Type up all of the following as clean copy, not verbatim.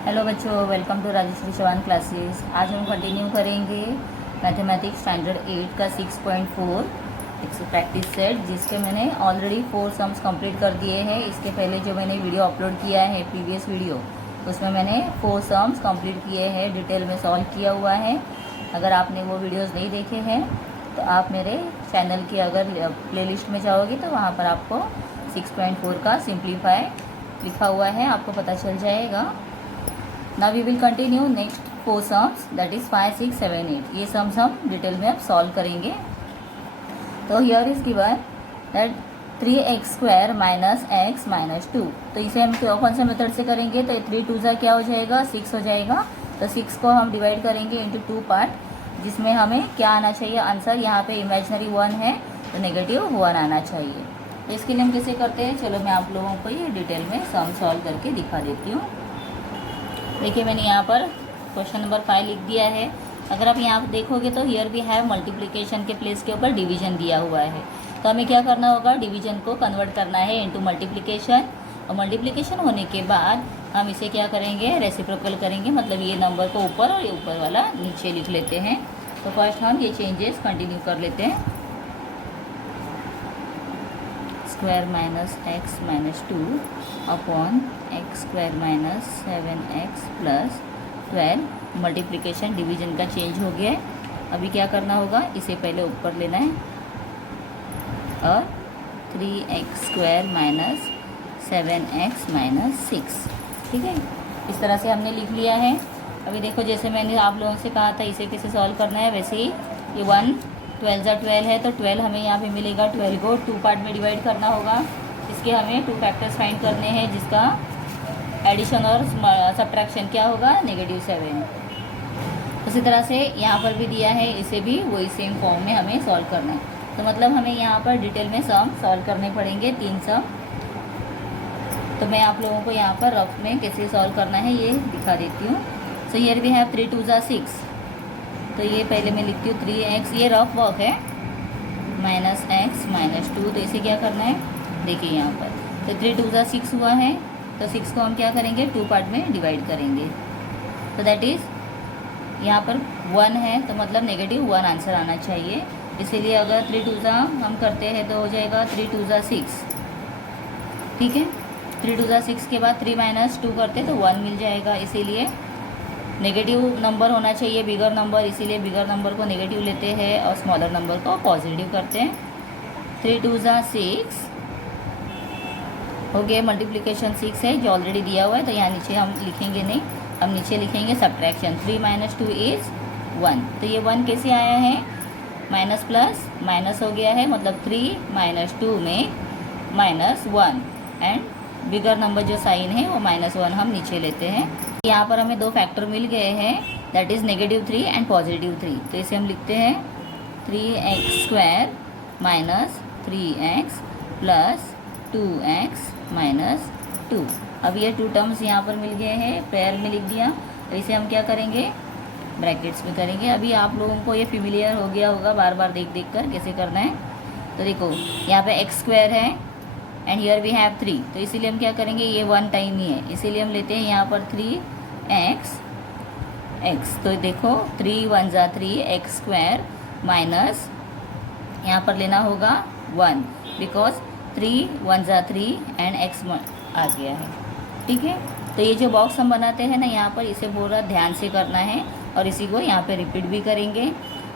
Hello बच्चों, welcome to Rajshree Chauhan classes. आज हम कंटिन्यू करेंगे मैथमेटिक्स स्टैंडर्ड 8 का 6.4 प्रैक्टिस सेट, जिसके मैंने ऑलरेडी 4 सम्स कंप्लीट कर दिए हैं। इसके पहले जो मैंने वीडियो अपलोड किया है, प्रीवियस वीडियो, उसमें मैंने 4 सम्स कंप्लीट किए हैं, डिटेल में सॉल्व किया हुआ है। अगर आपने वो वीडियोज़ नहीं देखे हैं तो आप मेरे चैनल की अगर प्लेलिस्ट में जाओगे तो वहाँ पर आपको 6.4 का सिंप्लीफाई लिखा हुआ है, आपको पता चल जाएगा। Now we will continue next 4 sums, that is 5, 6, 7, 8। ये सम्स हम डिटेल में अब सॉल्व करेंगे। तो here is given that 3x² minus x minus 2। तो इसे हम कौन से मेथड से करेंगे? तो 3 2 जा क्या हो जाएगा? 6 हो जाएगा। तो 6 को हम डिवाइड करेंगे इंटू 2 पार्ट, जिसमें हमें क्या आना चाहिए आंसर? यहाँ पे इमेजिनरी 1 है तो नेगेटिव 1 आना चाहिए। तो इसके लिए हम कैसे करते हैं, चलो मैं आप लोगों को ये डिटेल में सम सॉल्व करके दिखा देती हूँ। देखिए, मैंने यहाँ पर क्वेश्चन नंबर 5 लिख दिया है। अगर आप यहाँ पर देखोगे तो हियर वी हैव मल्टीप्लिकेशन के प्लेस के ऊपर डिवीजन दिया हुआ है। तो हमें क्या करना होगा? डिवीजन को कन्वर्ट करना है इनटू मल्टीप्लिकेशन, और मल्टीप्लिकेशन होने के बाद हम इसे क्या करेंगे? रेसिप्रोकल करेंगे, मतलब ये नंबर को ऊपर और ये ऊपर वाला नीचे लिख लेते हैं। तो फर्स्ट हम ये चेंजेस कंटिन्यू कर लेते हैं। Square minus x minus 2 upon x² minus 7x plus 12। Multiplication division का चेंज हो गया है। अभी क्या करना होगा? इसे पहले ऊपर लेना है और 3x² माइनस 7x माइनस 6, ठीक है। इस तरह से हमने लिख लिया है। अभी देखो, जैसे मैंने आप लोगों से कहा था इसे कैसे सॉल्व करना है, वैसे ही ये 1 12 जा 12 है, तो 12 हमें यहाँ पे मिलेगा। 12 को 2 पार्ट में डिवाइड करना होगा। इसके हमें 2 फैक्टर्स फाइंड करने हैं, जिसका एडिशन और सब्ट्रैक्शन क्या होगा? -7। उसी तरह से यहाँ पर भी दिया है, इसे भी वही सेम फॉर्म में हमें सॉल्व करना है। तो मतलब हमें यहाँ पर डिटेल में सम सॉल्व करने पड़ेंगे, 3 सम। तो मैं आप लोगों को यहाँ पर रफ में कैसे सॉल्व करना है ये दिखा देती हूँ। सो हियर वी हैव 3 2 जा 6। तो ये पहले मैं लिखती हूँ 3x, ये रफ वर्क है, माइनस x माइनस 2। तो इसे क्या करना है? देखिए यहाँ पर तो 3 2 जा 6 हुआ है, तो 6 को हम क्या करेंगे? 2 पार्ट में डिवाइड करेंगे। तो दैट इज़ यहाँ पर 1 है, तो मतलब नेगेटिव 1 आंसर आना चाहिए। इसीलिए अगर 3 2 जा हम करते हैं तो हो जाएगा 3 2 जा 6, ठीक है। 3 2 जा 6 के बाद 3 माइनस 2 करते तो 1 मिल जाएगा। इसीलिए नेगेटिव नंबर होना चाहिए, बिगर नंबर, इसीलिए बिगर नंबर को नेगेटिव लेते हैं और स्मॉलर नंबर को पॉजिटिव करते हैं। 3 2 जा 6 हो गया। मल्टीप्लिकेशन 6 है जो ऑलरेडी दिया हुआ है, तो यहाँ नीचे हम लिखेंगे नहीं, हम नीचे लिखेंगे सब्ट्रैक्शन। 3 minus 2 is 1। तो ये 1 कैसे आया है? माइनस प्लस माइनस हो गया है, मतलब 3 माइनस 2 में -1, एंड बिगर नंबर जो साइन है वो -1 हम नीचे लेते हैं। यहाँ पर हमें 2 फैक्टर मिल गए हैं, दैट इज़ -3 एंड +3। तो इसे हम लिखते हैं 3x² minus 3x plus 2x minus 2। अब ये 2 टर्म्स यहाँ पर मिल गए हैं, पेयर में लिख दिया। तो इसे हम क्या करेंगे? ब्रैकेट्स में करेंगे। अभी आप लोगों को ये फेमिलियर हो गया होगा, बार बार देख देख कर कैसे करना है। तो देखो, यहाँ पे x² है एंड हियर वी हैव 3, तो इसीलिए हम क्या करेंगे? ये 1 टाइम ही है, इसीलिए हम लेते हैं यहाँ पर 3x। तो देखो 3 1 जा 3 x² माइनस यहाँ पर लेना होगा 1, बिकॉज 3 1 जा 3 एंड x आ गया है, ठीक है। तो ये जो बॉक्स हम बनाते हैं ना यहाँ पर, इसे पूरा ध्यान से करना है और इसी को यहाँ पे रिपीट भी करेंगे।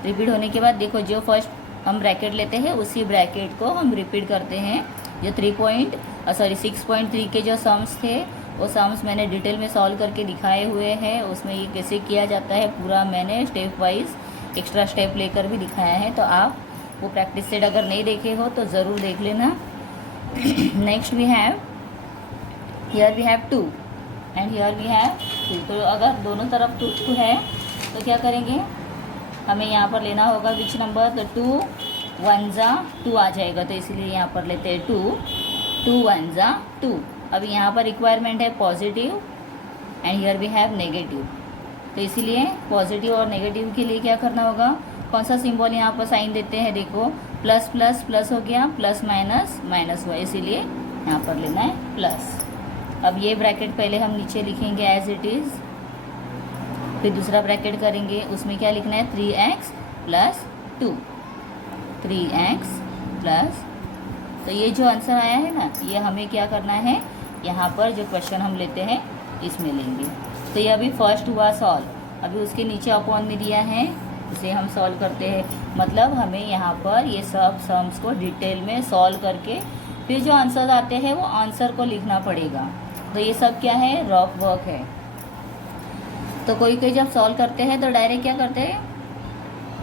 रिपीट होने के बाद देखो, जो फर्स्ट हम ब्रैकेट लेते हैं उसी ब्रैकेट को हम रिपीट करते हैं। जो 6.3 के जो सम्स थे वो सम्स मैंने डिटेल में सॉल्व करके दिखाए हुए हैं। उसमें ये कैसे किया जाता है पूरा मैंने स्टेप वाइज एक्स्ट्रा स्टेप लेकर भी दिखाया है। तो आप वो प्रैक्टिस सेट अगर नहीं देखे हो तो ज़रूर देख लेना। Next we have, here we have 2 and here we have 2। तो अगर दोनों तरफ 2 है तो क्या करेंगे? हमें यहाँ पर लेना होगा विच नंबर? तो 2 1 जा 2 आ जाएगा, तो इसीलिए यहाँ पर लेते हैं 2 1 जा 2। अभी यहाँ पर रिक्वायरमेंट है positive and here we have negative, तो इसीलिए पॉजिटिव और नेगेटिव के लिए क्या करना होगा? कौन सा सिंबल यहाँ पर साइन देते हैं? देखो, प्लस प्लस प्लस हो गया, प्लस माइनस माइनस हुआ, इसीलिए यहाँ पर लेना है प्लस। अब ये ब्रैकेट पहले हम नीचे लिखेंगे एज इट इज़, फिर दूसरा ब्रैकेट करेंगे, उसमें क्या लिखना है 3x प्लस 2, 3x प्लस, तो ये जो आंसर आया है ना, ये हमें क्या करना है, यहाँ पर जो क्वेश्चन हम लेते हैं इसमें लेंगे। तो ये अभी फर्स्ट हुआ सॉल्व, अभी उसके नीचे अपॉन में दिया है, उसे हम सॉल्व करते हैं। मतलब हमें यहाँ पर ये सब सम्स को डिटेल में सॉल्व करके फिर जो आंसर आते हैं वो आंसर को लिखना पड़ेगा। तो ये सब क्या है, रफ वर्क है। तो कोई कोई जब सॉल्व करते हैं तो डायरेक्ट क्या करते हैं,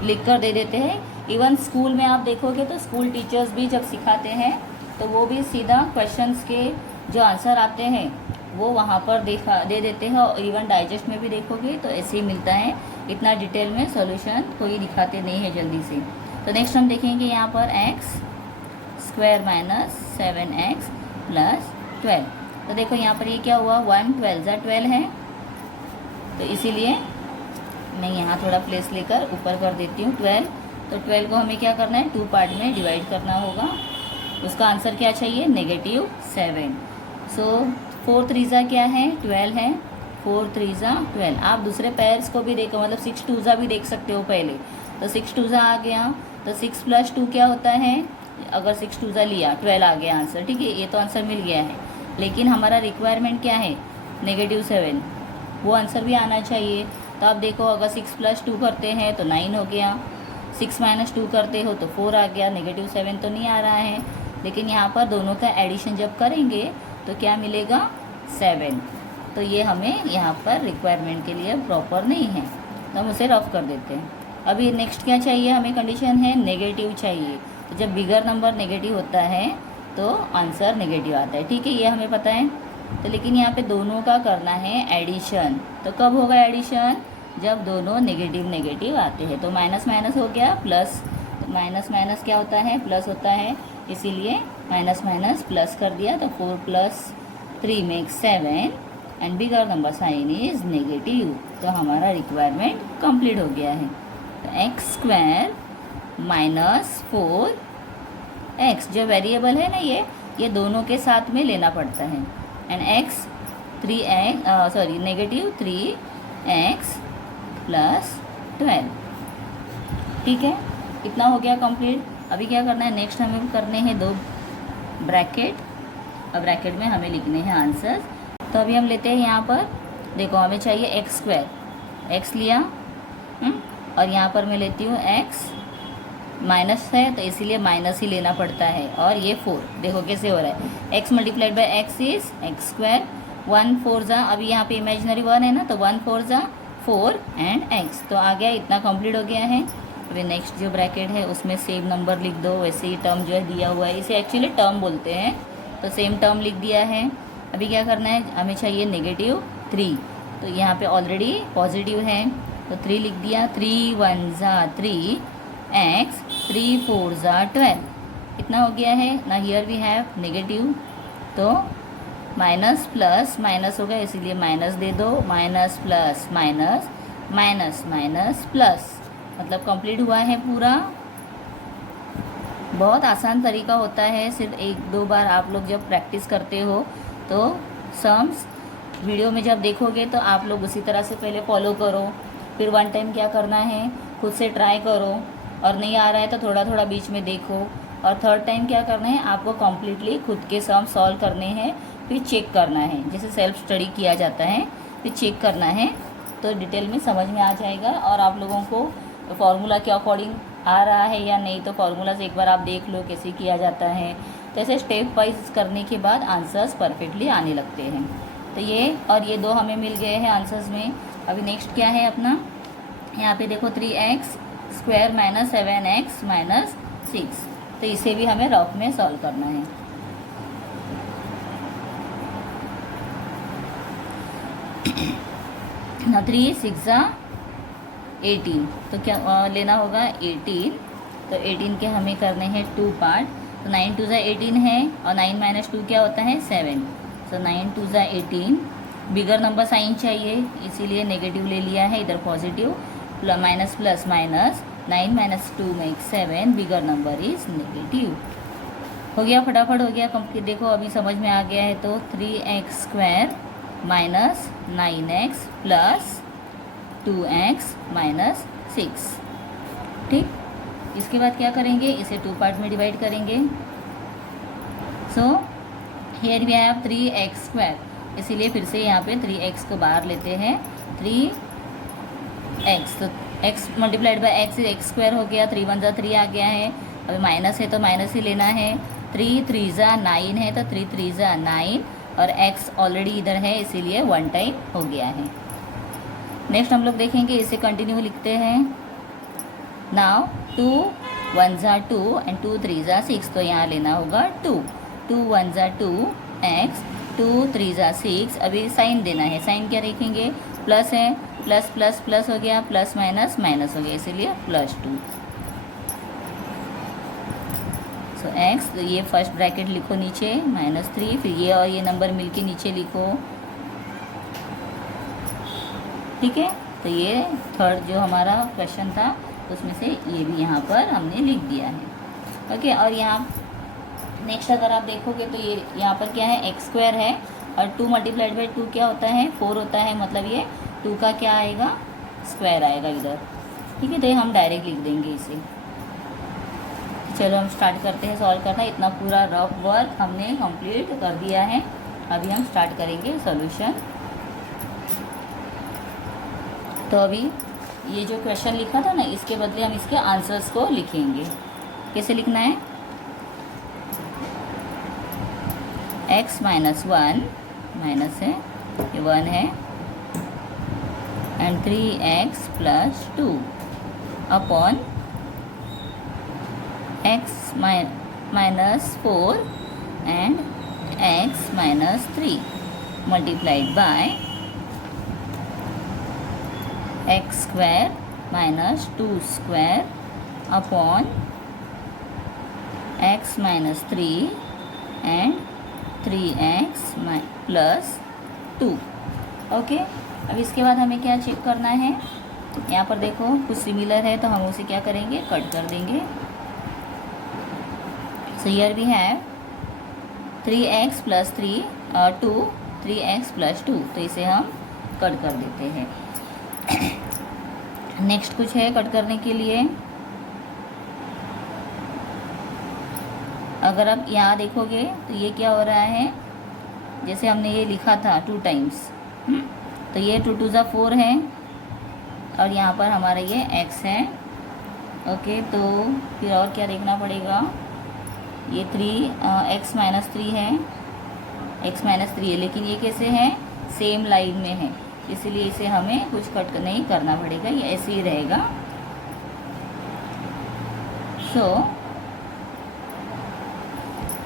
लिख कर दे देते हैं। इवन स्कूल में आप देखोगे तो स्कूल टीचर्स भी जब सिखाते हैं तो वो भी सीधा क्वेश्चंस के जो आंसर आते हैं वो वहाँ पर दे देते हैं। और इवन डाइजेस्ट में भी देखोगे तो ऐसे ही मिलता है, इतना डिटेल में सॉल्यूशन कोई दिखाते नहीं है जल्दी से। तो नेक्स्ट हम देखेंगे यहाँ पर x square minus 7x plus 12। तो देखो यहाँ पर ये क्या हुआ, 1 12 ज़ा 12 है, तो इसीलिए मैं यहाँ थोड़ा प्लेस लेकर ऊपर कर देती हूँ 12। तो 12 को हमें क्या करना है, 2 पार्ट में डिवाइड करना होगा। उसका आंसर क्या चाहिए, -7। सो 4 3 ज़ा क्या है, 12 है, 4 3 ज़ा 12। आप दूसरे पेयर्स को भी देखो, मतलब 6 2 ज़ा भी देख सकते हो पहले। तो 6 2 ज़ा आ गया, तो 6 + 2 क्या होता है, अगर 6 2 ज़ा लिया 12 आ गया आंसर, ठीक है, ये तो आंसर मिल गया है। लेकिन हमारा रिक्वायरमेंट क्या है, -7, वो आंसर भी आना चाहिए। तो आप देखो अगर 6 + 2 करते हैं तो 9 हो गया, 6 - 2 करते हो तो 4 आ गया, -7 तो नहीं आ रहा है। लेकिन यहाँ पर दोनों का एडिशन जब करेंगे तो क्या मिलेगा, 7। तो ये हमें यहाँ पर रिक्वायरमेंट के लिए प्रॉपर नहीं है, तो हम उसे रफ कर देते हैं। अभी नेक्स्ट क्या चाहिए हमें, कंडीशन है नेगेटिव चाहिए। तो जब बिगर नंबर नेगेटिव होता है तो आंसर नेगेटिव आता है, ठीक है, ये हमें पता है। तो लेकिन यहाँ पे दोनों का करना है एडिशन। तो कब होगा एडिशन, जब दोनों नेगेटिव नेगेटिव आते हैं। तो माइनस माइनस हो गया प्लस, तो माइनस माइनस क्या होता है, प्लस होता है, इसीलिए माइनस माइनस प्लस कर दिया। तो 4 + 3 makes 7 and bigger number sign is negative. तो हमारा रिक्वायरमेंट कंप्लीट हो गया है। तो x स्क्वायर माइनस 4x जो वेरिएबल है ना, ये दोनों के साथ में लेना पड़ता है। एंड x -3x प्लस 12, ठीक है, इतना हो गया कंप्लीट। अभी क्या करना है, नेक्स्ट हमें करने हैं 2 ब्रैकेट। अब ब्रैकेट में हमें लिखने हैं आंसर। तो अभी हम लेते हैं यहाँ पर, देखो हमें चाहिए x स्क्वायर, x लिया, और यहाँ पर मैं लेती हूँ x माइनस है तो इसीलिए माइनस ही लेना पड़ता है। और ये 4, देखो कैसे हो रहा है, x × x is x square, 1 4 ज़ा, अभी यहाँ पे इमेजिनरी 1 है ना, तो 1 4 ज़ा 4 एंड x, तो आ गया, इतना कंप्लीट हो गया है। अभी नेक्स्ट जो ब्रैकेट है उसमें सेम नंबर लिख दो, वैसे ही टर्म जो है दिया हुआ है, इसे एक्चुअली टर्म बोलते हैं, तो सेम टर्म लिख दिया है। अभी क्या करना है, हमें चाहिए -3, तो यहाँ पे ऑलरेडी पॉजिटिव है तो 3 लिख दिया, 3 1 ज़ा 3x, 3 4 ज़ा 12, इतना हो गया है ना। हियर वी हैव नेगेटिव, तो माइनस प्लस माइनस होगा, इसीलिए माइनस दे दो, minus plus minus, minus minus plus, मतलब कंप्लीट हुआ है पूरा। बहुत आसान तरीका होता है, सिर्फ 1-2 बार आप लोग जब प्रैक्टिस करते हो तो सम्स वीडियो में जब देखोगे तो आप लोग उसी तरह से पहले फॉलो करो, फिर 1 टाइम क्या करना है, खुद से ट्राई करो, और नहीं आ रहा है तो थोड़ा थोड़ा बीच में देखो, और 3rd टाइम क्या करना है, आपको कम्प्लीटली खुद के सम सॉल्व करने हैं, फिर चेक करना है, जैसे सेल्फ स्टडी किया जाता है, फिर चेक करना है, तो डिटेल में समझ में आ जाएगा। और आप लोगों को फार्मूला के अकॉर्डिंग आ रहा है या नहीं, तो फार्मूला से एक बार आप देख लो कैसे किया जाता है, तो ऐसे स्टेप वाइज करने के बाद आंसर्स परफेक्टली आने लगते हैं। तो ये और ये 2 हमें मिल गए हैं आंसर्स में। अभी नेक्स्ट क्या है अपना, यहाँ पे देखो 3x square minus 7x minus 6, तो इसे भी हमें रफ में सॉल्व करना है। ना 3 6 ज़ा 18, तो क्या लेना होगा 18, तो 18 के हमें करने हैं 2 पार्ट, तो 9 2 ज़ा 18 है, और 9 - 2 क्या होता है 7, तो 9 2 ज़ा 18, बिगर नंबर साइन चाहिए इसीलिए नेगेटिव ले लिया है, इधर positive, minus plus minus, 9 - 2 makes 7, bigger number is negative. हो गया, फटाफट हो गया कंप्लीट। देखो अभी समझ में आ गया है। तो 3x² minus 9x plus 2x minus 6। ठीक, इसके बाद क्या करेंगे, इसे 2 पार्ट में डिवाइड करेंगे। सो हियर वी हैव 3x², इसीलिए फिर से यहाँ पे 3x को बाहर लेते हैं। 3x, तो x multiplied by x x² हो गया। 3 1 3 आ गया है। अभी माइनस है तो माइनस ही लेना है। 3 3 9 है तो 3 3 9, और x ऑलरेडी इधर है इसीलिए 1 टाइम हो गया है। नेक्स्ट हम लोग देखेंगे, इसे कंटिन्यू लिखते हैं। नाउ 2 1 2 एंड 2 3 6, तो यहाँ लेना होगा 2। 2 1 2x, 2 3 6। अभी साइन देना है, साइन क्या रखेंगे, प्लस है, प्लस प्लस प्लस हो गया, प्लस माइनस माइनस हो गया, इसीलिए +2। सो x, तो ये फर्स्ट ब्रैकेट लिखो नीचे -3, फिर ये और ये नंबर मिलके नीचे लिखो। ठीक है, तो ये थर्ड जो हमारा क्वेश्चन था उसमें से ये भी यहाँ पर हमने लिख दिया है। ओके, और यहाँ नेक्स्ट अगर आप देखोगे तो ये यहाँ पर क्या है, x² है, और 2 मल्टीप्लाइड बाई 2 क्या होता है, 4 होता है। मतलब ये 2 का क्या आएगा, स्क्वायर आएगा इधर। ठीक है, तो ये हम डायरेक्ट लिख देंगे इसे। चलो हम स्टार्ट करते हैं सॉल्व करना। इतना पूरा रफ वर्क हमने कंप्लीट कर दिया है। अभी हम स्टार्ट करेंगे सॉल्यूशन। तो अभी ये जो क्वेश्चन लिखा था ना, इसके बदले हम इसके आंसर्स को लिखेंगे। कैसे लिखना है, x माइनस 1, माइनस है, ये 1 है, and 3x plus 2 upon x minus 4 and x minus 3 multiplied by x² minus 2² upon x minus 3 and 3x plus 2। Okay, अब इसके बाद हमें क्या चेक करना है, यहाँ पर देखो कुछ सिमिलर है तो हम उसे क्या करेंगे, कट कर देंगे। So here we have 3x plus 2, 3x plus 2, तो इसे हम कट कर देते हैं। नेक्स्ट कुछ है कट करने के लिए। अगर आप यहाँ देखोगे तो ये क्या हो रहा है, जैसे हमने ये लिखा था 2 टाइम्स, तो ये 2 2 4 है, और यहाँ पर हमारा ये x है। ओके, तो फिर और क्या देखना पड़ेगा, ये 3 x माइनस 3 है, x माइनस 3 है, लेकिन ये कैसे है, सेम लाइन में है, इसलिए इसे हमें कुछ कट नहीं करना पड़ेगा, ये ऐसे ही रहेगा।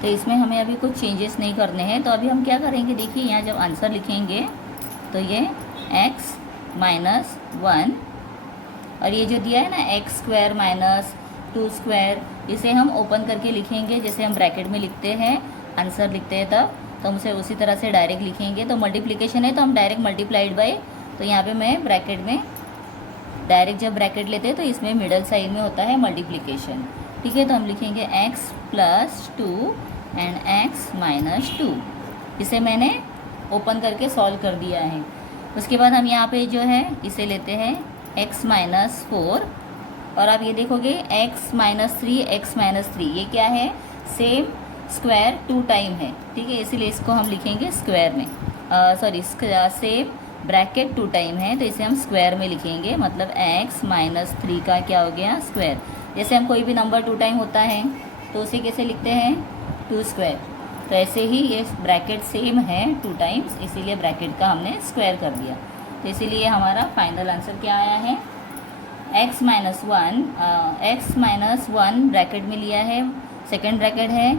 तो इसमें हमें अभी कुछ चेंजेस नहीं करने हैं। तो अभी हम क्या करेंगे, देखिए यहाँ जब आंसर लिखेंगे तो ये x माइनस 1, और ये जो दिया है ना x² माइनस 2², इसे हम ओपन करके लिखेंगे, जैसे हम ब्रैकेट में लिखते हैं, आंसर लिखते हैं तब, तो हम उसे उसी तरह से डायरेक्ट लिखेंगे। तो मल्टीप्लिकेशन है तो हम डायरेक्ट मल्टीप्लाइड बाय, तो यहाँ पे मैं ब्रैकेट में डायरेक्ट जब ब्रैकेट लेते हैं तो इसमें मिडल साइड में होता है मल्टीप्लिकेशन। ठीक है, तो हम लिखेंगे x plus 2 and x minus 2। इसे मैंने ओपन करके सॉल्व कर दिया है। उसके बाद हम यहाँ पे जो है इसे लेते हैं x माइनस 4, और आप ये देखोगे x माइनस 3, x माइनस 3, ये क्या है, सेम स्क्वायर 2 टाइम है। ठीक है, इसीलिए इसको हम लिखेंगे स्क्वायर में, सॉरी सेम ब्रैकेट 2 टाइम है, तो इसे हम स्क्वायर में लिखेंगे। मतलब x माइनस 3 का क्या हो गया, स्क्वायर। जैसे हम कोई भी नंबर 2 टाइम होता है तो उसे कैसे लिखते हैं, 2²। तो ऐसे ही ये ब्रैकेट सेम है 2 टाइम्स, इसीलिए ब्रैकेट का हमने स्क्वायर कर दिया। तो इसीलिए हमारा फाइनल आंसर क्या आया है, x माइनस 1 ब्रैकेट में लिया है, सेकेंड ब्रैकेट है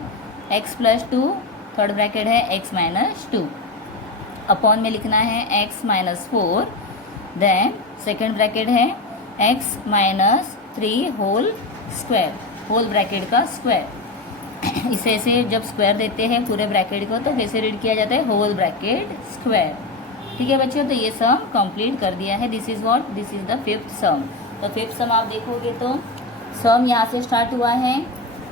x प्लस 2, थर्ड ब्रैकेट है x माइनस 2, अपॉन में लिखना है x minus 4, then second bracket है x minus 3 whole square, whole bracket का स्क्वायर। इसे ऐसे जब स्क्वायर देते हैं पूरे ब्रैकेट को तो कैसे रीड किया जाता है, होल ब्रैकेट स्क्वायर। ठीक है बच्चों, तो ये सम कंप्लीट कर दिया है। This is what, this is the 5th सम। तो 5th सम आप देखोगे तो सम यहाँ से स्टार्ट हुआ है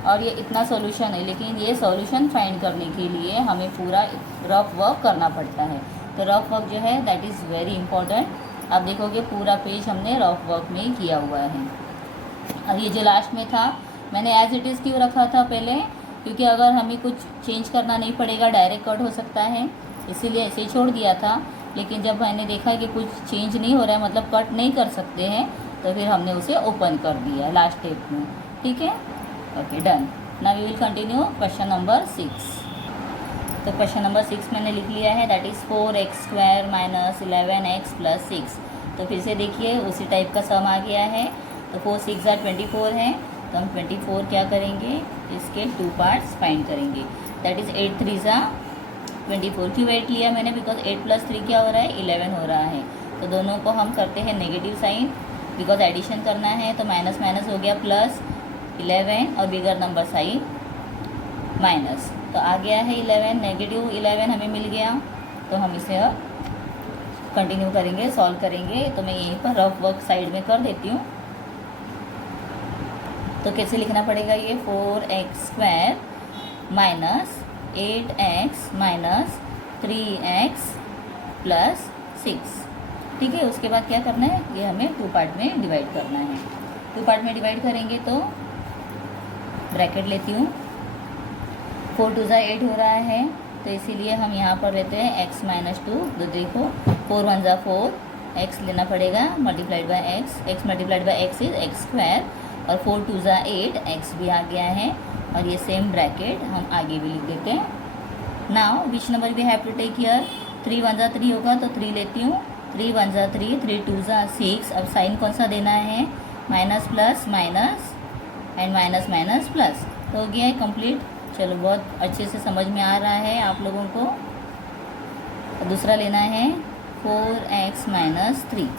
और ये इतना सॉल्यूशन है, लेकिन ये सॉल्यूशन फाइंड करने के लिए हमें पूरा रफ वर्क करना पड़ता है। तो रफ वर्क जो है दैट इज़ वेरी इंपॉर्टेंट। आप देखोगे पूरा पेज हमने रफ वर्क में ही किया हुआ है। और ये जो लास्ट में था मैंने एज इट इज़ क्यों रखा था पहले, क्योंकि अगर हमें कुछ चेंज करना नहीं पड़ेगा, डायरेक्ट कट हो सकता है, इसीलिए ऐसे ही छोड़ दिया था। लेकिन जब मैंने देखा कि कुछ चेंज नहीं हो रहा है, मतलब कट नहीं कर सकते हैं, तो फिर हमने उसे ओपन कर दिया लास्ट स्टेप में। ठीक है, okay done. Now we will continue question number 6। तो क्वेश्चन नंबर 6 मैंने लिख लिया है, दैट इज़ 4x² - 11x + 6। तो फिर से देखिए उसी टाइप का सम आ गया है। तो 4 6 = 24 है, तो हम 24 क्या करेंगे, इसके 2 पार्ट्स फाइंड करेंगे। That is 8 3 = 24। क्यों 8 लिया मैंने, बिकॉज 8 + 3 क्या हो रहा है, 11 हो रहा है। तो दोनों को हम करते हैं नेगेटिव साइन, बिकॉज एडिशन करना है। तो माइनस माइनस हो गया प्लस 11 और बिगर नंबर साइन माइनस। तो आ गया है 11, नेगेटिव 11 हमें मिल गया। तो हम इसे अब कंटिन्यू करेंगे, सॉल्व करेंगे। तो मैं यहीं पर रफ वर्क साइड में कर देती हूँ। तो कैसे लिखना पड़ेगा ये, 4x² - 8x - 3x + 6। ठीक है, उसके बाद क्या करना है, ये हमें 2 पार्ट में डिवाइड करना है। 2 पार्ट में डिवाइड करेंगे तो ब्रैकेट लेती हूँ। 4 2 = 8 हो रहा है, तो इसीलिए हम यहाँ पर लेते हैं x - 2। तो देखो 4 1 = 4, x लेना पड़ेगा multiplied by x, x multiplied by x is x²। और 4 2 = 8, x भी आ गया है। और ये सेम ब्रैकेट हम आगे भी लिख देते हैं। Now which number we have to take here, 3 1 = 3 होगा, तो 3 लेती हूँ। 3 1 = 3, 3 2 = 6। अब साइन कौन सा देना है, minus plus minus and minus minus plus. तो हो गया है कंप्लीट। चलो बहुत अच्छे से समझ में आ रहा है आप लोगों को। दूसरा लेना है 4x - 3।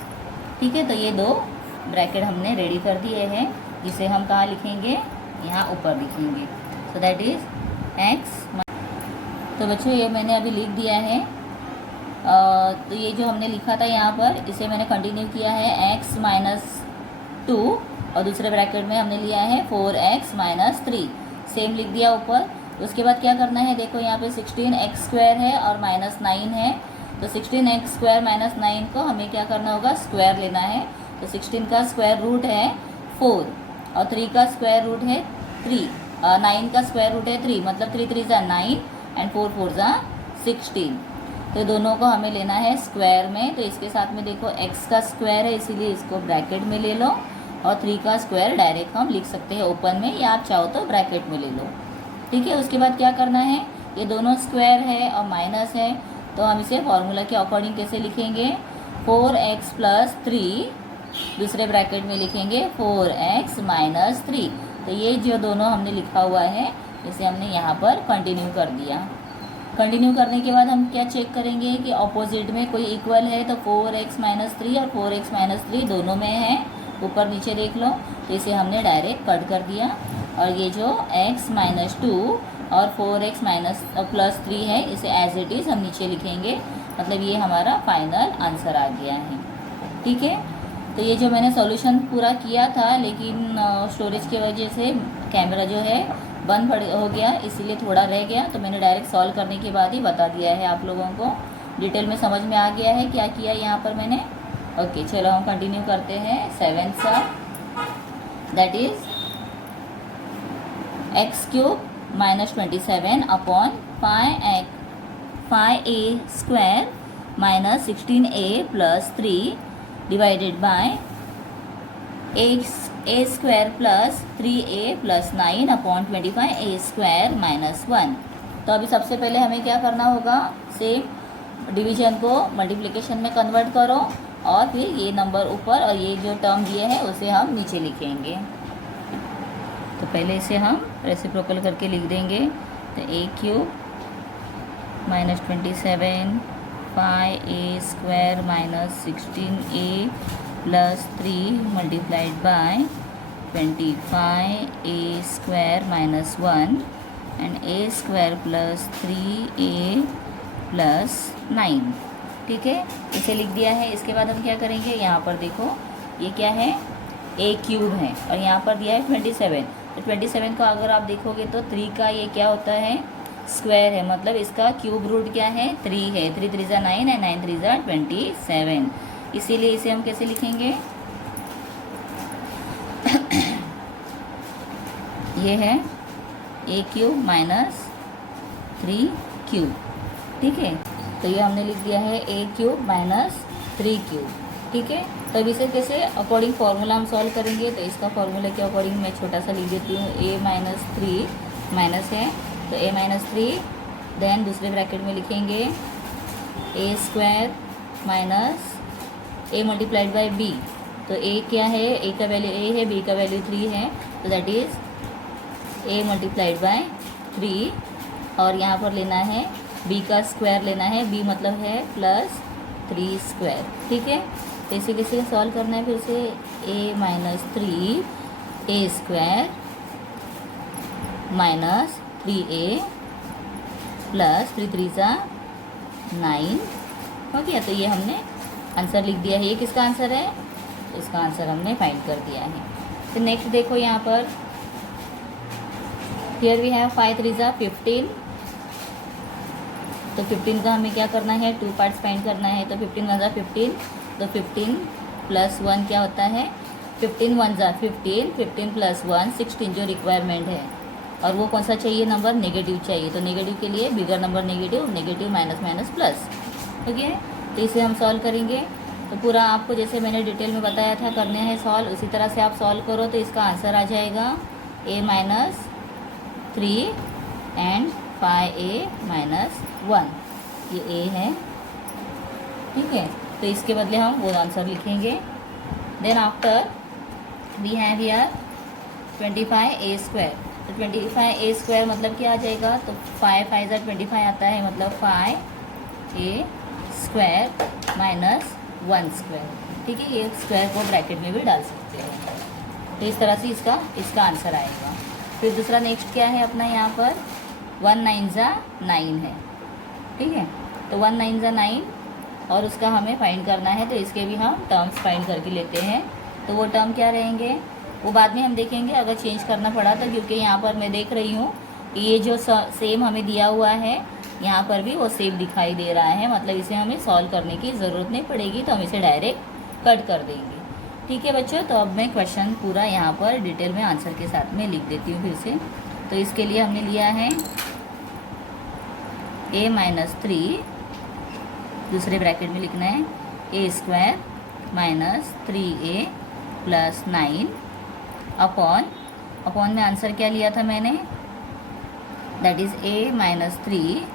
ठीक है, तो ये 2 ब्रैकेट हमने रेडी कर दिए हैं, जिसे हम कहाँ लिखेंगे, यहाँ ऊपर लिखेंगे। So that is x। तो बच्चों ये मैंने अभी लिख दिया है। तो ये जो हमने लिखा था यहाँ पर, इसे मैंने कंटिन्यू किया है x - 2 और दूसरे ब्रैकेट में हमने लिया है 4x - 3, सेम लिख दिया ऊपर। उसके बाद क्या करना है, देखो यहाँ पे 16x² है और -9 है। तो 16x² - 9 को हमें क्या करना होगा, स्क्वायर लेना है। तो 16 का स्क्वायर रूट है 4 और 3 का स्क्वायर रूट है 3, 9 का स्क्वायर रूट है 3, मतलब 3 3 = 9 एंड 4 4 = 16। तो दोनों को हमें लेना है स्क्वायर में। तो इसके साथ में देखो x का स्क्वायर है, इसीलिए इसको ब्रैकेट में ले लो। और 3 का स्क्वायर डायरेक्ट हम लिख सकते हैं ओपन में, या आप चाहो तो ब्रैकेट में ले लो। ठीक है, उसके बाद क्या करना है, ये दोनों स्क्वायर है और माइनस है, तो हम इसे फॉर्मूला के अकॉर्डिंग कैसे लिखेंगे, 4x + 3, दूसरे ब्रैकेट में लिखेंगे 4x - 3। तो ये जो दोनों हमने लिखा हुआ है, इसे हमने यहाँ पर कंटिन्यू कर दिया। कंटिन्यू करने के बाद हम क्या चेक करेंगे कि ऑपोजिट में कोई इक्वल है। तो 4x - 3 और 4x - 3 दोनों में है, ऊपर नीचे देख लो। तो इसे हमने डायरेक्ट कट कर दिया। और ये जो x - 2 और 4x + 3 है, इसे एज इट इज़ हम नीचे लिखेंगे। मतलब ये हमारा फाइनल आंसर आ गया है। ठीक है, तो ये जो मैंने सॉल्यूशन पूरा किया था, लेकिन स्टोरेज की वजह से कैमरा जो है बंद हो गया, इसीलिए थोड़ा रह गया। तो मैंने डायरेक्ट सॉल्व करने के बाद ही बता दिया है आप लोगों को। डिटेल में समझ में आ गया है क्या किया यहाँ पर मैंने। ओके, चलो हम कंटिन्यू करते हैं 7th सा। That is x³ - 27 upon 5a² - 16a + 3 divided by a² + 3a + 9 upon 25a² - 1। तो अभी सबसे पहले हमें क्या करना होगा, सेम डिवीजन को मल्टीप्लिकेशन में कन्वर्ट करो और फिर ये नंबर ऊपर और ये जो टर्म दिए हैं उसे हम नीचे लिखेंगे। तो पहले इसे हम रेसिप्रोकल करके लिख देंगे। तो a³ - 27 5a² - 16a + 3 multiplied by 25a² - 1 and a² + 3a + 9। ठीक है, इसे लिख दिया है। इसके बाद हम क्या करेंगे, यहाँ पर देखो ये क्या है, a³ है और यहाँ पर दिया है 27। तो 27 का अगर आप देखोगे तो 3 का ये क्या होता है, स्क्वायर है, मतलब इसका क्यूब रूट क्या है, 3 है। 3 3 ज़ा 9 है, 9 3 ज़ा 27, इसीलिए इसे हम कैसे लिखेंगे, ये है ए क्यूब माइनस 3 क्यूब, ठीक है। तो ये हमने लिख दिया है ए क्यूब माइनस 3 क्यूब, ठीक है। तब इसे कैसे अकॉर्डिंग फार्मूला हम सॉल्व करेंगे, तो इसका फार्मूला के अकॉर्डिंग मैं छोटा सा लिख देती हूँ, ए माइनस 3 माइनस है तो ए माइनस 3, देन दूसरे ब्रैकेट में लिखेंगे a square minus a multiplied by b. तो ए क्या है, ए का वैल्यू ए है, बी का वैल्यू 3 है, तो that is a multiplied bye 3, और यहाँ पर लेना है बी का स्क्वायर लेना है, बी मतलब है प्लस 3 स्क्वायर, ठीक है। तो इसे कैसे सॉल्व करना है फिर से, ए माइनस 3 ए स्क्वायर माइनस 3a प्लस 3 3 ज़ा 9 हो गया। तो ये हमने आंसर लिख दिया है। ये किसका आंसर है, तो इसका आंसर हमने फाइंड कर दिया है। फिर नेक्स्ट देखो यहाँ पर, हियर वी हैव 5 3 ज़ा 15, तो 15 का हमें क्या करना है, 2 पार्ट्स फाइंड करना है। तो 15 1 ज़ा 15, तो 15 प्लस 1 क्या होता है, 15 1 ज़ा 15, 15 प्लस 1 16 जो रिक्वायरमेंट है, और वो कौन सा चाहिए नंबर, नेगेटिव चाहिए। तो नेगेटिव के लिए bigger number negative, negative minus minus plus, ठीक है। तो इसे हम सॉल्व करेंगे। तो पूरा आपको जैसे मैंने डिटेल में बताया था करने हैं सॉल्व, उसी तरह से आप सॉल्व करो तो इसका आंसर आ जाएगा a minus 3 and 5a minus 1, ये a है, ठीक है। तो इसके बदले हम वो आंसर लिखेंगे। Then after we have here 25a square, तो 25a स्क्वायर मतलब क्या आ जाएगा, तो 5 5 ज़ा 25 आता है, मतलब 5a स्क्वायर माइनस 1 स्क्वायर, ठीक है। ये स्क्वायर को ब्रैकेट में भी डाल सकते हैं। तो इस तरह से इसका आंसर आएगा। फिर दूसरा नेक्स्ट क्या है अपना, यहाँ पर 1 9 ज़ा 9 है, ठीक है। तो 1 9 ज़ा 9 और उसका हमें फाइंड करना है, तो इसके भी हम टर्म्स फाइंड करके लेते हैं। तो वो टर्म क्या रहेंगे, वो बाद में हम देखेंगे अगर चेंज करना पड़ा तो, क्योंकि यहाँ पर मैं देख रही हूँ ये जो सेम हमें दिया हुआ है यहाँ पर भी वो सेम दिखाई दे रहा है, मतलब इसे हमें सॉल्व करने की ज़रूरत नहीं पड़ेगी, तो हम इसे डायरेक्ट कट कर देंगे, ठीक है बच्चों। तो अब मैं क्वेश्चन पूरा यहाँ पर डिटेल में आंसर के साथ में लिख देती हूँ फिर से। तो इसके लिए हमने लिया है a माइनस 3, दूसरे ब्रैकेट में लिखना है a square minus 3a plus 9 upon में आंसर क्या लिया था मैंने, that is a minus 3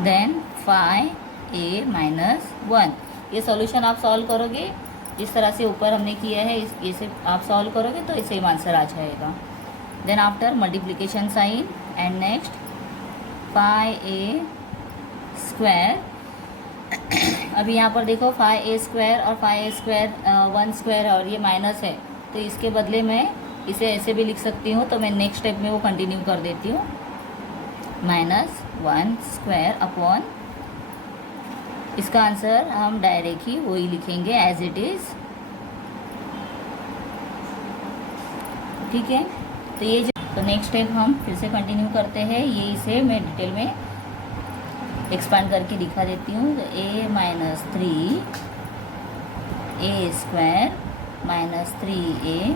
then 5a minus 1। ये सॉल्यूशन आप सॉल्व करोगे इस तरह से ऊपर हमने किया है, इसे आप सॉल्व करोगे तो सेम आंसर आ जाएगा। Then after multiplication sign and next 5a square, अभी यहाँ पर देखो 5a स्क्वायर और 5a स्क्वायर 1 स्क्वायर और ये माइनस है, तो इसके बदले मैं इसे ऐसे भी लिख सकती हूँ। तो मैं नेक्स्ट स्टेप में वो कंटिन्यू कर देती हूँ, माइनस 1 स्क्वायर अपॉन, इसका आंसर हम डायरेक्ट ही वही लिखेंगे एज इट इज़, ठीक है। तो ये तो नेक्स्ट स्टेप हम फिर से कंटिन्यू करते हैं, ये इसे मैं डिटेल में एक्सपांड करके दिखा देती हूँ। तो a minus 3 a square minus 3a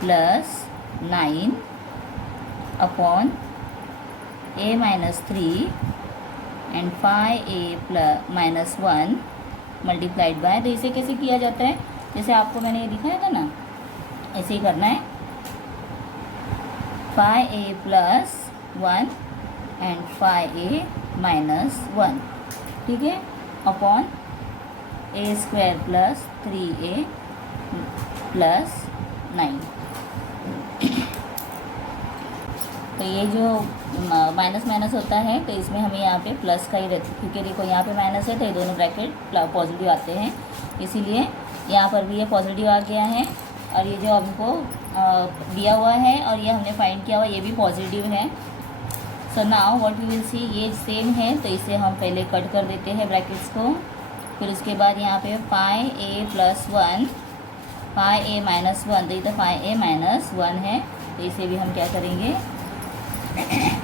plus 9 upon a minus 3 and 5a plus minus 1 multiplied bye, तो इसे कैसे किया जाता है, जैसे आपको मैंने ये दिखाया था ना, ऐसे ही करना है, 5a plus 1 and 5a minus 1, ठीक है, upon a square plus 3a plus 9। तो ये जो माइनस माइनस होता है तो इसमें हमें यहाँ पे प्लस का ही रहता है, क्योंकि देखो यहाँ पे माइनस है तो ये दोनों ब्रैकेट पॉजिटिव आते हैं, इसीलिए यहाँ पर भी ये पॉजिटिव आ गया है, और ये जो हमको दिया हुआ है और ये हमने फाइंड किया हुआ ये भी पॉजिटिव है। So now what you will see, ये सेम है तो इसे हम पहले कट कर देते हैं ब्रैकेट्स को। फिर उसके बाद यहाँ पे 5a प्लस 1 5a माइनस 1, तो ये तो 5a माइनस 1 है, तो इसे भी हम क्या करेंगे,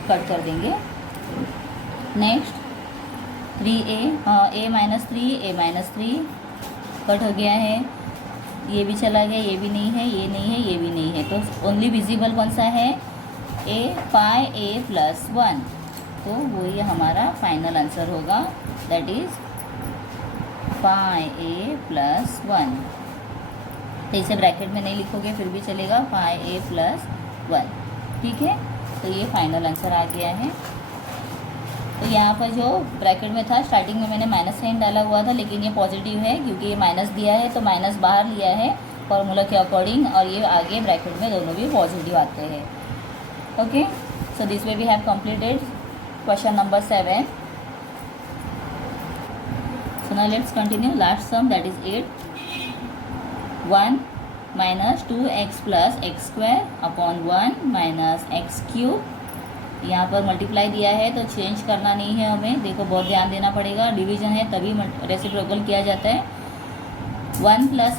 कट कर देंगे। Next 3a, a minus 3, a minus 3 cut हो गया है। ये भी चला गया, ये भी नहीं है, ये नहीं है, ये भी नहीं है। तो ओनली विजिबल कौन सा है, a, पाई a प्लस 1। तो वो ये हमारा फाइनल आंसर होगा, that is pi a plus 1। तो इसे ब्रैकेट में नहीं लिखोगे फिर भी चलेगा, पाई a प्लस 1। ठीक है, तो ये फाइनल आंसर आ गया है। तो यहाँ पर जो ब्रैकेट में था स्टार्टिंग में मैंने माइनस साइन डाला हुआ था, लेकिन ये पॉजिटिव है क्योंकि ये माइनस दिया है, तो माइनस बाहर लिया है फॉर्मूला के अकॉर्डिंग, और ये आगे ब्रैकेट में दोनों भी पॉजिटिव आते हैं। Okay, so this way we have completed question number 7। So now let's continue last sum, that is 8। 1 minus 2x plus x square upon 1 minus x cube. यहाँ पर मल्टीप्लाई दिया है तो चेंज करना नहीं है हमें, देखो बहुत ध्यान देना पड़ेगा, डिवीजन है तभी रेसिप्रोकल किया जाता है। 1 plus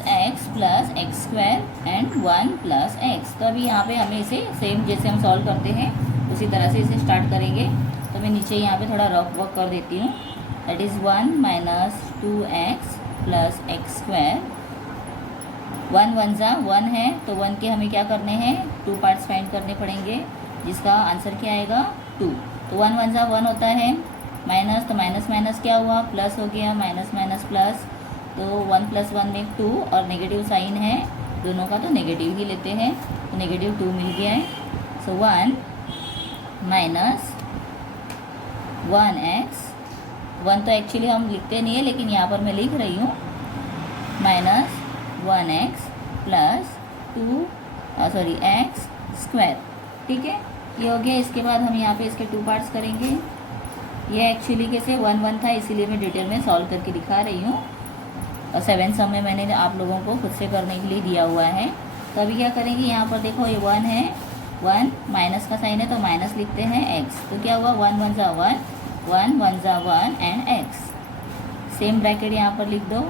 x square and 1 plus x. तो अभी यहाँ पे हमें इसे सेम जैसे हम सॉल्व करते हैं उसी तरह से इसे स्टार्ट करेंगे। तो मैं नीचे यहाँ पे थोड़ा रफ वर्क कर देती हूँ, that is 1 minus 2x plus x square. 1 1 जा 1 है, तो 1 के हमें क्या करने हैं, 2 पार्ट्स फाइंड करने पड़ेंगे, जिसका आंसर क्या आएगा 2। तो 1 1 जा 1 होता है, माइनस, तो माइनस माइनस क्या हुआ, प्लस हो गया, माइनस माइनस प्लस, तो 1 प्लस 1 में 2, और नेगेटिव साइन है दोनों का तो नेगेटिव ही लेते हैं, तो नेगेटिव 2 मिल गया है। सो 1 माइनस 1x, 1 तो एक्चुअली हम लिखते नहीं है लेकिन यहाँ पर मैं लिख रही हूँ, minus 1x plus 2 x square. ठीक है, ये हो गया। इसके बाद हम यहाँ पे इसके 2 पार्ट्स करेंगे। ये एक्चुअली कैसे 1 1 था, इसीलिए मैं डिटेल में सॉल्व करके दिखा रही हूँ, और 7 सम में मैंने आप लोगों को खुद से करने के लिए दिया हुआ है। तो अभी क्या करेंगे, यहाँ पर देखो ये 1 है, 1 माइनस का साइन है तो माइनस लिखते हैं x, तो क्या हुआ 1 1 जा 1, 1 1 जा 1 एंड x। सेम ब्रैकेट यहाँ पर लिख दो,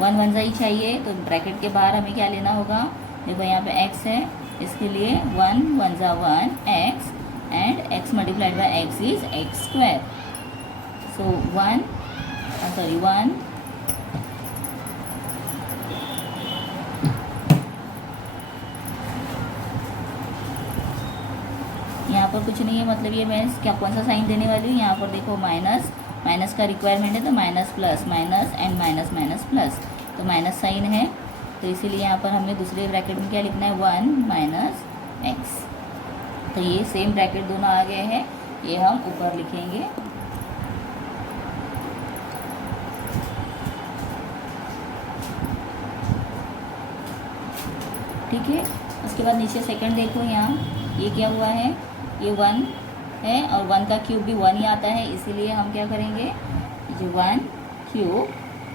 1 1 जा ही चाहिए तो ब्रैकेट के बाहर हमें क्या लेना होगा, देखो यहाँ पे x है, इसके लिए 1 1 जा 1 x and x multiplied by x is x square. So 1 यहाँ पर कुछ नहीं है, मतलब ये मैं क्या कौन सा साइन देने वाली हूँ, यहाँ पर देखो माइनस, माइनस का रिक्वायरमेंट है तो minus plus minus and minus minus plus, तो माइनस साइन है, तो इसीलिए यहाँ पर हमें दूसरे ब्रैकेट में क्या लिखना है, 1 माइनस एक्स। तो ये सेम ब्रैकेट दोनों आ गए हैं, ये हम ऊपर लिखेंगे। ठीक है, उसके बाद नीचे सेकंड देखो, यहाँ ये क्या हुआ है, ये 1 है और 1 का क्यूब भी 1 ही आता है, इसीलिए हम क्या करेंगे, जो 1 क्यूब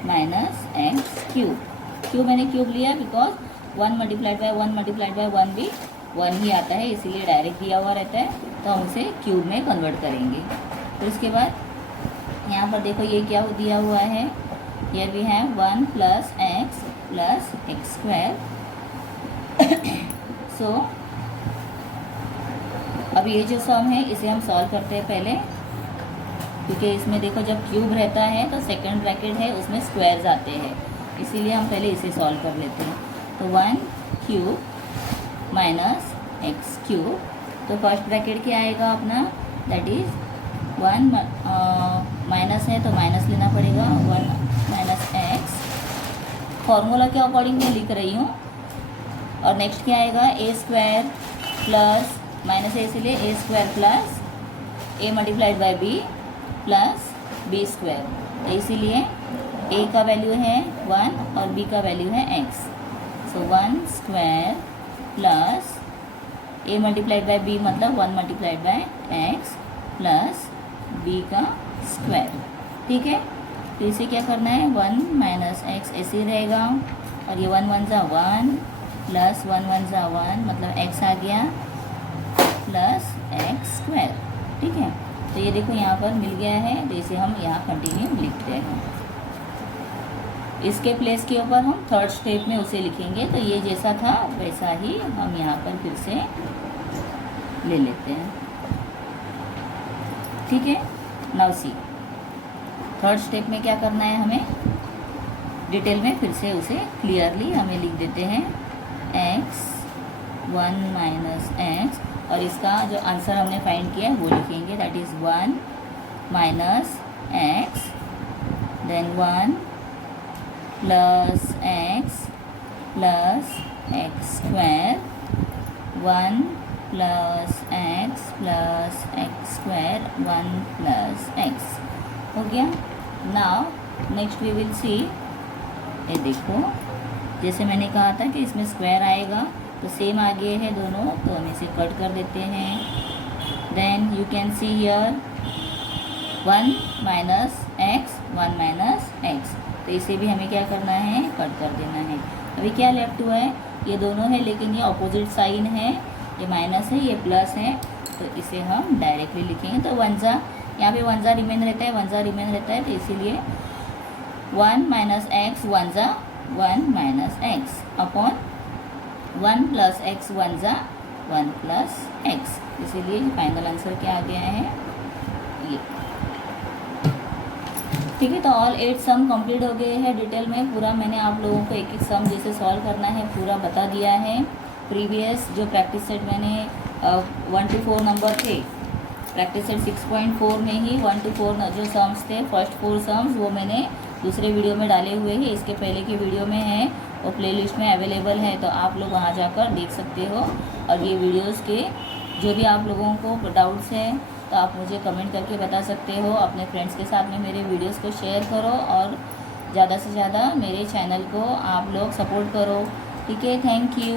माइनस एक्स क्यूब। क्यों मैंने क्यूब लिया, बिकॉज 1 मल्टीप्लाइड बाय 1 भी 1 ही आता है, इसीलिए डायरेक्ट दिया हुआ रहता है, तो हम उसे क्यूब में कन्वर्ट करेंगे। फिर उसके बाद यहाँ पर देखो ये क्या दिया हुआ है, here we have 1 plus x square. So अब ये जो सम है इसे हम सॉल्व करते हैं पहले, क्योंकि इसमें देखो जब क्यूब रहता है तो सेकंड ब्रैकेट है उसमें स्क्वायर्स आते हैं, इसीलिए हम पहले इसे सॉल्व कर लेते हैं। तो 1 क्यूब माइनस एक्स क्यूब, तो फर्स्ट ब्रैकेट क्या आएगा अपना, दैट इज़ 1 माइनस है तो माइनस लेना पड़ेगा, 1 माइनस एक्स, फॉर्मूला के अकॉर्डिंग मैं लिख रही हूँ। और नेक्स्ट क्या आएगा, a square plus minus a, इसलिए a square plus a multiplied by b plus b square, तो इसीलिए ए का वैल्यू है 1 और बी का वैल्यू है x। So 1 square plus a multiplied by b मतलब 1 multiplied by x plus b का स्क्वायर। ठीक है, तो इसे क्या करना है, 1 माइनस एक्स ऐसे ही रहेगा, और ये 1 1 जा 1 प्लस 1 1 जा 1 मतलब x आ गया प्लस एक्स स्क्वायर। ठीक है, तो ये देखो यहाँ पर मिल गया है, तो इसे हम यहाँ कंटिन्यू लिखते हैं। इसके प्लेस के ऊपर हम थर्ड स्टेप में उसे लिखेंगे। तो ये जैसा था वैसा ही हम यहाँ पर फिर से ले लेते हैं, ठीक है। नाउ सी, थर्ड स्टेप में क्या करना है हमें, डिटेल में फिर से उसे क्लियरली हमें लिख देते हैं x 1 माइनस एक्स, और इसका जो आंसर हमने फाइंड किया है वो लिखेंगे, that is 1 minus x, then 1 plus x square, 1 plus x square, 1 plus x हो गया। Now next we will see, ये देखो जैसे मैंने कहा था कि इसमें स्क्वायर आएगा तो सेम आगे है दोनों, तो हम इसे कट कर देते हैं। Then you can see here 1 minus x, तो इसे भी हमें क्या करना है, कट कर देना है। अभी क्या लेफ्ट हुआ है, ये दोनों है लेकिन ये ऑपोजिट साइन है, ये माइनस है ये प्लस है, तो इसे हम डायरेक्टली लिखेंगे। तो वनजा, यहाँ पे वनजा रिमेन रहता है, तो इसीलिए 1 माइनस एक्स वनजा 1 minus x upon 1 plus x वनजा 1 प्लस एक्स, इसीलिए फाइनल आंसर क्या आ गया है ये, ठीक है। तो ऑल 8 सम कंप्लीट हो गए हैं। डिटेल में पूरा मैंने आप लोगों को एक एक सम जैसे सॉल्व करना है पूरा बता दिया है। प्रीवियस जो प्रैक्टिस सेट मैंने 1 to 4 नंबर थे, प्रैक्टिस सेट 6.4 में ही 1 to 4 जो सम्स थे, फर्स्ट 4 सम्स वो मैंने दूसरे वीडियो में डाले हुए हैं, इसके पहले की वीडियो में है, वो प्लेलिस्ट में अवेलेबल है, तो आप लोग वहाँ जाकर देख सकते हो। और ये वीडियोस के जो भी आप लोगों को डाउट्स हैं तो आप मुझे कमेंट करके बता सकते हो। अपने फ्रेंड्स के साथ में मेरे वीडियोस को शेयर करो और ज़्यादा से ज़्यादा मेरे चैनल को आप लोग सपोर्ट करो, ठीक है। Thank you.